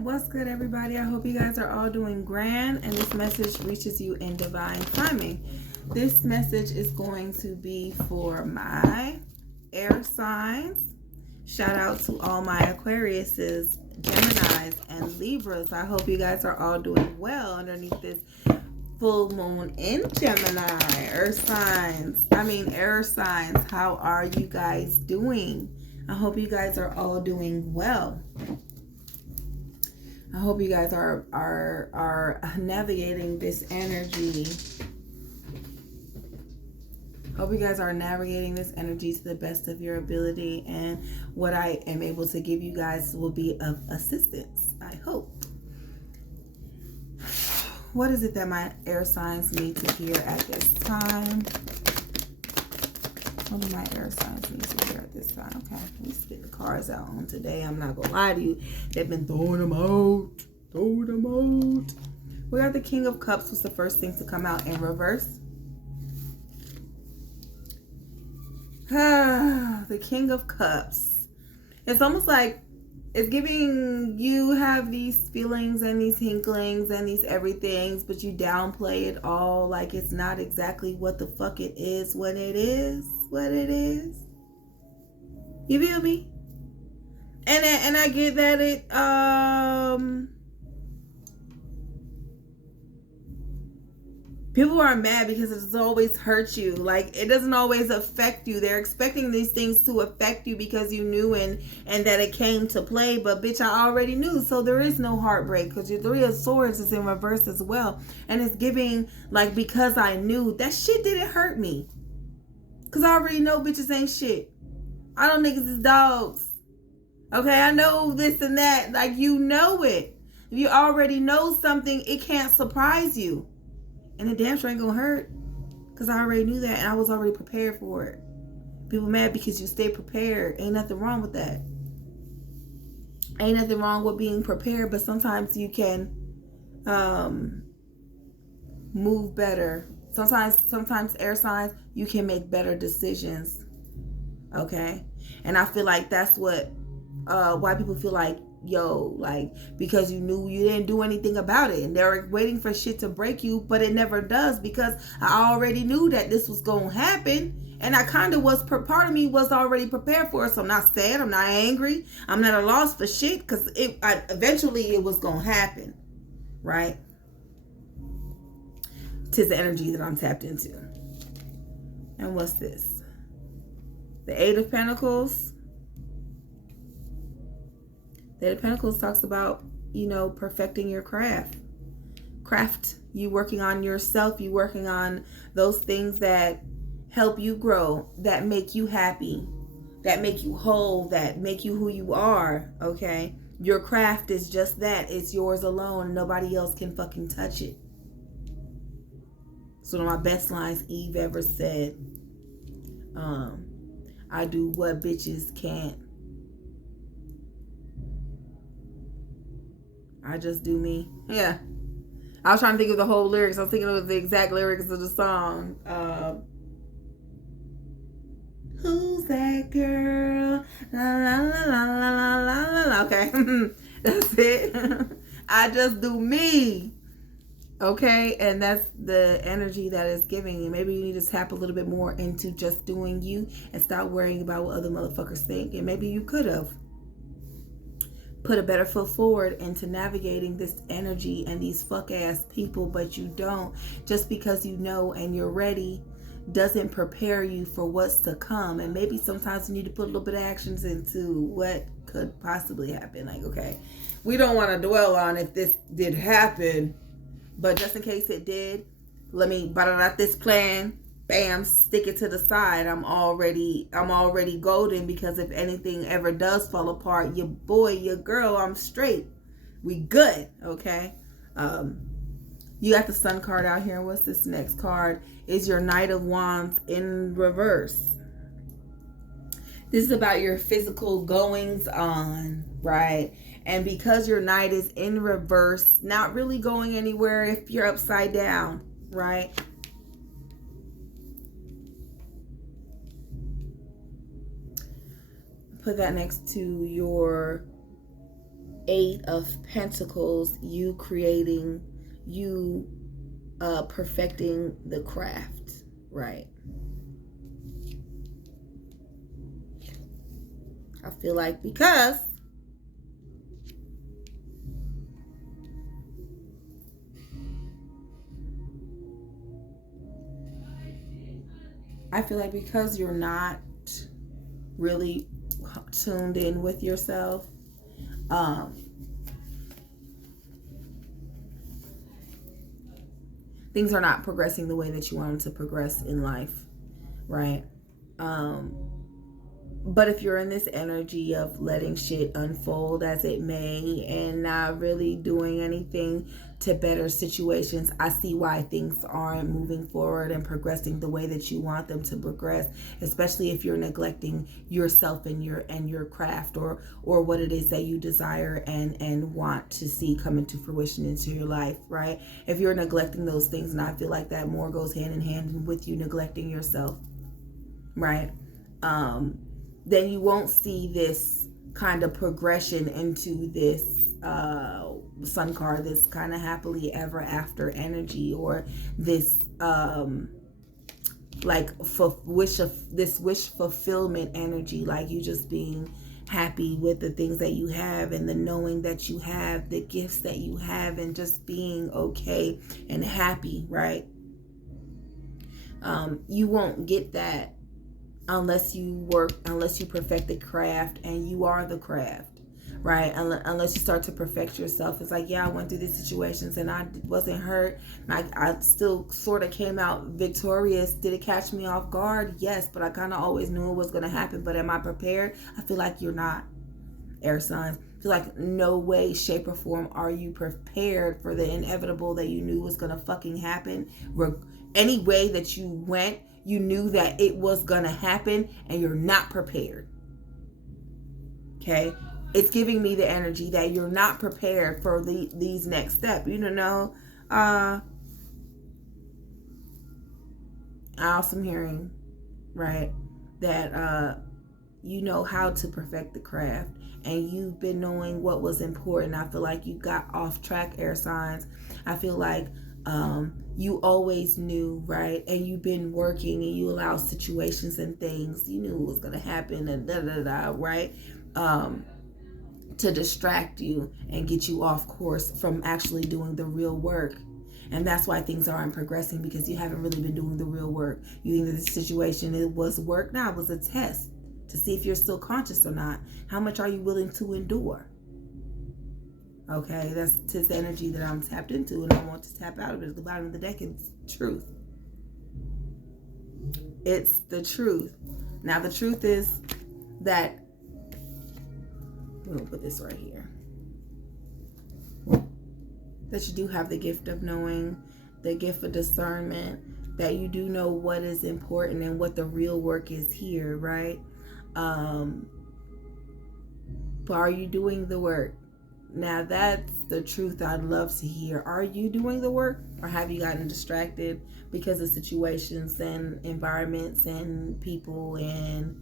What's good, everybody? I hope you guys are all doing grand and this message reaches you in divine timing. This message is going to be for my air signs. Shout out to all my Aquariuses, Geminis, and Libras. I hope you guys are all doing well underneath this full moon in Gemini. Air signs. How are you guys doing? I hope you guys are all doing well. I hope you guys are navigating this energy. Hope you guys are navigating this energy to the best of your ability, and what I am able to give you guys will be of assistance, I hope. What is it that my air signs need to hear at this time? What do my air signs need to hear at this time? Okay, let me spit the cards out on today. I'm not gonna lie to you. They've been throwing them out. We got the King of Cups was the first thing to come out in reverse. The King of Cups. It's almost like it's giving you have these feelings and these hinklings and these everythings, but you downplay it all like it's not exactly what the fuck it is when it is what it is. You feel me? And I get that it people are mad because it always hurts you. Like, it doesn't always affect you. They're expecting these things to affect you because you knew and that it came to play. But bitch, I already knew. So there is no heartbreak because your Three of Swords is in reverse as well. And it's giving, like, because I knew that shit didn't hurt me. Because I already know bitches ain't shit. I know niggas is dogs. Okay, I know this and that. Like, you know it. If you already know something, it can't surprise you. And the damn sure ain't gonna hurt. Because I already knew that and I was already prepared for it. People mad because you stay prepared. Ain't nothing wrong with that. Ain't nothing wrong with being prepared, but sometimes you can move better. Sometimes air signs, you can make better decisions. Okay? And I feel like that's what why people feel like, yo, like, because you knew you didn't do anything about it and they're waiting for shit to break you, but it never does, because I already knew that this was gonna happen, and I kind of was, part of me was already prepared for it. So I'm not sad, I'm not angry, I'm not at a loss for shit, because eventually it was gonna happen, right? Tis the energy that I'm tapped into. And what's this? The Eight of Pentacles. The Eight of Pentacles talks about, perfecting your craft. You working on yourself, you working on those things that help you grow, that make you happy, that make you whole, that make you who you are, okay? Your craft is just that. It's yours alone. Nobody else can fucking touch it. It's one of my best lines Eve ever said. I do what bitches can't. I just do me. Yeah. I was trying to think of the whole lyrics. I was thinking of the exact lyrics of the song. Who's that girl? La la la la la la la la. Okay. That's it. I just do me. Okay, and that's the energy that is giving you. Maybe you need to tap a little bit more into just doing you and stop worrying about what other motherfuckers think. And maybe you could have put a better foot forward into navigating this energy and these fuck ass people, but you don't. Just because you know and you're ready doesn't prepare you for what's to come. And maybe sometimes you need to put a little bit of actions into what could possibly happen. Like, okay, we don't want to dwell on if this did happen, but just in case it did, let me out this plan. Bam, stick it to the side. I'm already golden, because if anything ever does fall apart, your boy, your girl, I'm straight. We good, okay? You got the Sun card out here. And what's this next card? Is your Knight of Wands in reverse. This is about your physical goings on, right? And because your Knight is in reverse, not really going anywhere if you're upside down, right? Put that next to your Eight of Pentacles, you creating, you perfecting the craft, right? I feel like because you're not really tuned in with yourself, things are not progressing the way that you want them to progress in life, right? But if you're in this energy of letting shit unfold as it may and not really doing anything to better situations, I see why things aren't moving forward and progressing the way that you want them to progress, especially if you're neglecting yourself and your craft or what it is that you desire and want to see come into fruition into your life, right? If you're neglecting those things, and I feel like that more goes hand in hand with you neglecting yourself, right? Then you won't see this kind of progression into this sun card, this kind of happily ever after energy, or this wish fulfillment energy, like you just being happy with the things that you have and the knowing that you have, the gifts that you have, and just being okay and happy, right? You won't get that unless you perfect the craft, and you are the craft, right? Unless you start to perfect yourself. It's like, yeah, I went through these situations and I wasn't hurt. I still sort of came out victorious. Did it catch me off guard? Yes, but I kind of always knew it was going to happen. But am I prepared? I feel like you're not, air signs. I feel like no way, shape, or form are you prepared for the inevitable that you knew was going to fucking happen. Any way that you went, you knew that it was gonna happen, and you're not prepared. Okay, it's giving me the energy that you're not prepared for these next steps. You know, I also am hearing, right, that you know how to perfect the craft, and you've been knowing what was important. I feel like you got off track, air signs. I feel like you always knew, right? And you've been working, and you allow situations and things, you knew it was going to happen, and right? To distract you and get you off course from actually doing the real work. And that's why things aren't progressing, because you haven't really been doing the real work. You think that the situation, it was work? No, it was a test to see if you're still conscious or not. How much are you willing to endure? Okay, that's his energy that I'm tapped into, and I want to tap out of it. At the bottom of the deck, it's truth. It's the truth. Now, the truth is that, we're going to put this right here, that you do have the gift of knowing, the gift of discernment, that you do know what is important and what the real work is here, right? But are you doing the work? Now, that's the truth I'd love to hear. Are you doing the work, or have you gotten distracted because of situations and environments and people and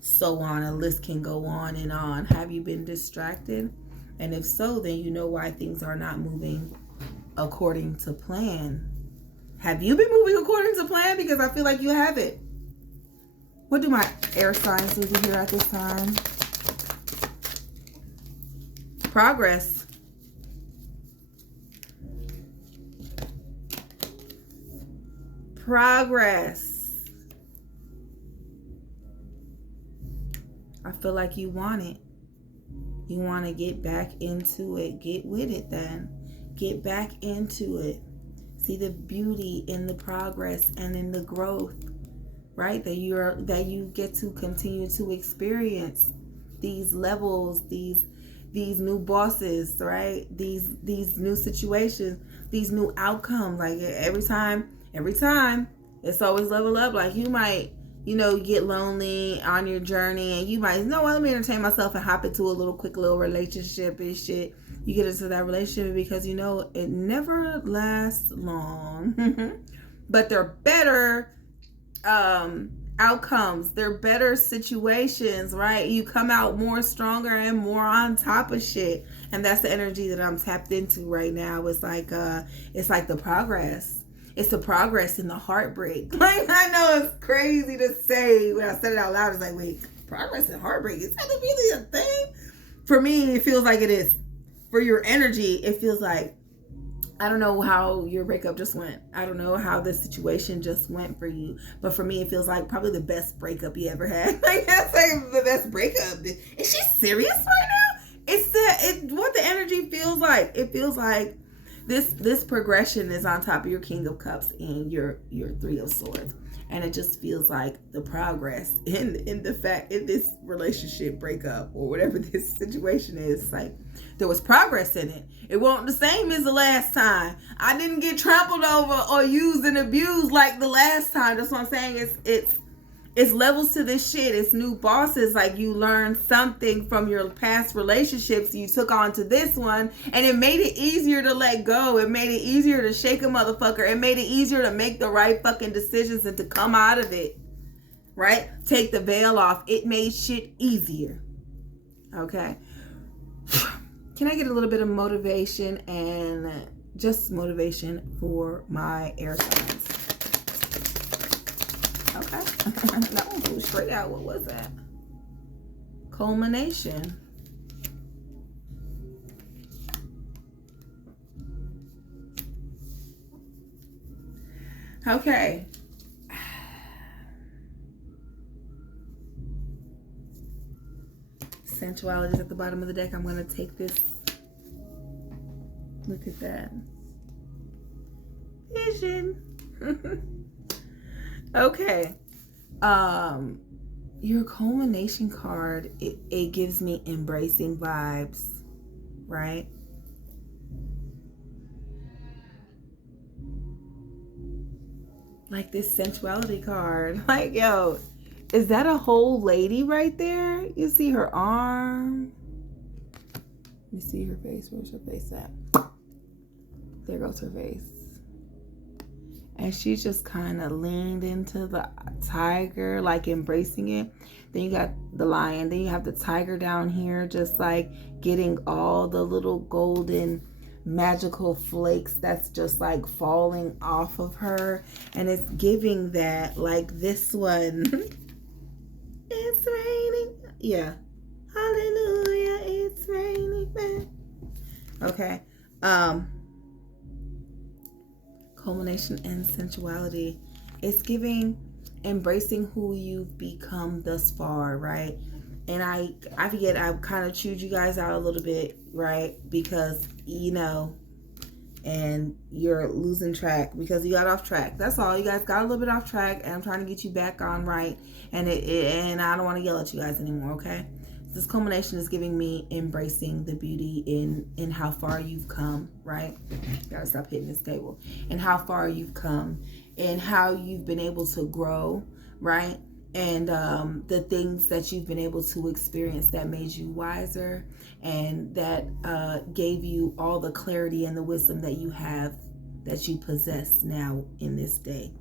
so on? A list can go on and on. Have you been distracted? And if so, then you know why things are not moving according to plan. Have you been moving according to plan? Because I feel like you haven't. What do my air signs need to hear at this time? Progress. Progress. I feel like you want it. You want to get back into it. Get with it then. Get back into it. See the beauty in the progress and in the growth, right? That you get to continue to experience these levels, these new bosses, right? These new situations, these new outcomes. Like every time, it's always level up. Like you might, get lonely on your journey, and you might, let me entertain myself and hop into a quick little relationship and shit. You get into that relationship because it never lasts long. But they're better outcomes, they're better situations, right? You come out more stronger and more on top of shit. And that's the energy that I'm tapped into right now. It's like the progress. It's the progress in the heartbreak. Like, I know it's crazy to say when I said it out loud. It's like, wait, progress and heartbreak, is that really a thing? For me, it feels like it is. For your energy, it feels like, I don't know how your breakup just went. I don't know how this situation just went for you. But for me, it feels like probably the best breakup you ever had. Like, that's like the best breakup. Is she serious right now? What the energy feels like. It feels like this progression is on top of your King of Cups and your Three of Swords. And it just feels like the progress in the fact in this relationship breakup or whatever this situation is. Like, there was progress in it. It wasn't the same as the last time. I didn't get trampled over or used and abused like the last time. That's what I'm saying. It's levels to this shit. It's new bosses. Like, you learned something from your past relationships. You took on to this one, and it made it easier to let go. It made it easier to shake a motherfucker. It made it easier to make the right fucking decisions and to come out of it. Right? Take the veil off. It made shit easier. Okay? Can I get a little bit of motivation and just motivation for my air signs? Okay. That one flew straight out. What was that? Culmination. Okay. Sensuality is at the bottom of the deck. I'm going to take this. Look at that. Vision. Okay. Your culmination card, it gives me embracing vibes, right? Like this sensuality card. Like, yo, is that a whole lady right there? You see her arm? You see her face? Where's her face at? There goes her face. And she just kind of leaned into the tiger, like embracing it. Then you got the lion. Then you have the tiger down here, just like getting all the little golden magical flakes that's just like falling off of her. And it's giving that, like this one. It's raining. Yeah. Hallelujah. It's raining, man. Okay. Culmination and sensuality. It's giving embracing who you've become thus far, right? And I forget, I kind of chewed you guys out a little bit, right? Because, you know, and you're losing track because you got off track. That's all. You guys got a little bit off track, and I'm trying to get you back on right. And and I don't want to yell at you guys anymore, okay? This culmination is giving me embracing the beauty in how far you've come, right? Gotta stop hitting this table. And how far you've come and how you've been able to grow, right? And the things that you've been able to experience that made you wiser and that gave you all the clarity and the wisdom that you have, that you possess now in this day.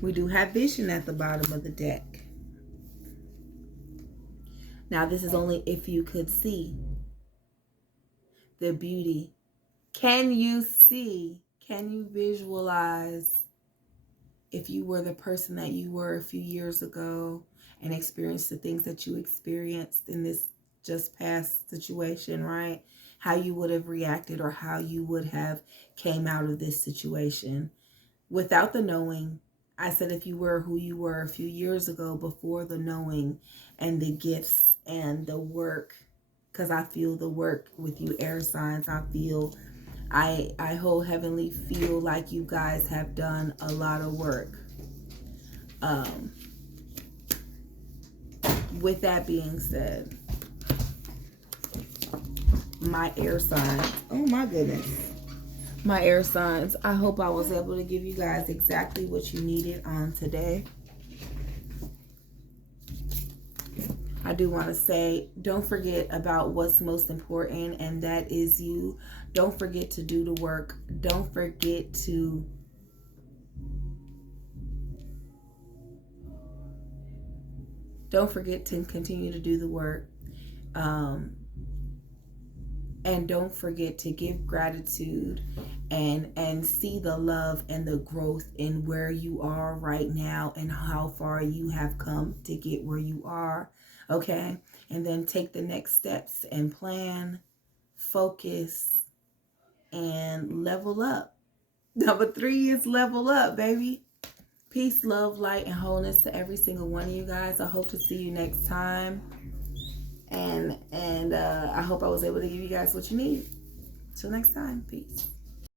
We do have vision at the bottom of the deck. Now, this is only if you could see the beauty. Can you see? Can you visualize if you were the person that you were a few years ago and experienced the things that you experienced in this just past situation, right? How you would have reacted or how you would have came out of this situation without the knowing. I said if you were who you were a few years ago before the knowing and the gifts and the work, because I feel the work with you air signs. I wholeheartedly feel like you guys have done a lot of work. With that being said, my air signs, oh my goodness. My air signs, I hope I was able to give you guys exactly what you needed on today. I do want to say, don't forget about what's most important, and that is you. Don't forget to do the work. Don't forget to Don't forget to continue to do the work. And don't forget to give gratitude and see the love and the growth in where you are right now and how far you have come to get where you are. Okay? And then take the next steps and plan, focus, and level up. Number 3 is level up, baby. Peace, love, light, and wholeness to every single one of you guys. I hope to see you next time. And I hope I was able to give you guys what you need. Till next time. Peace.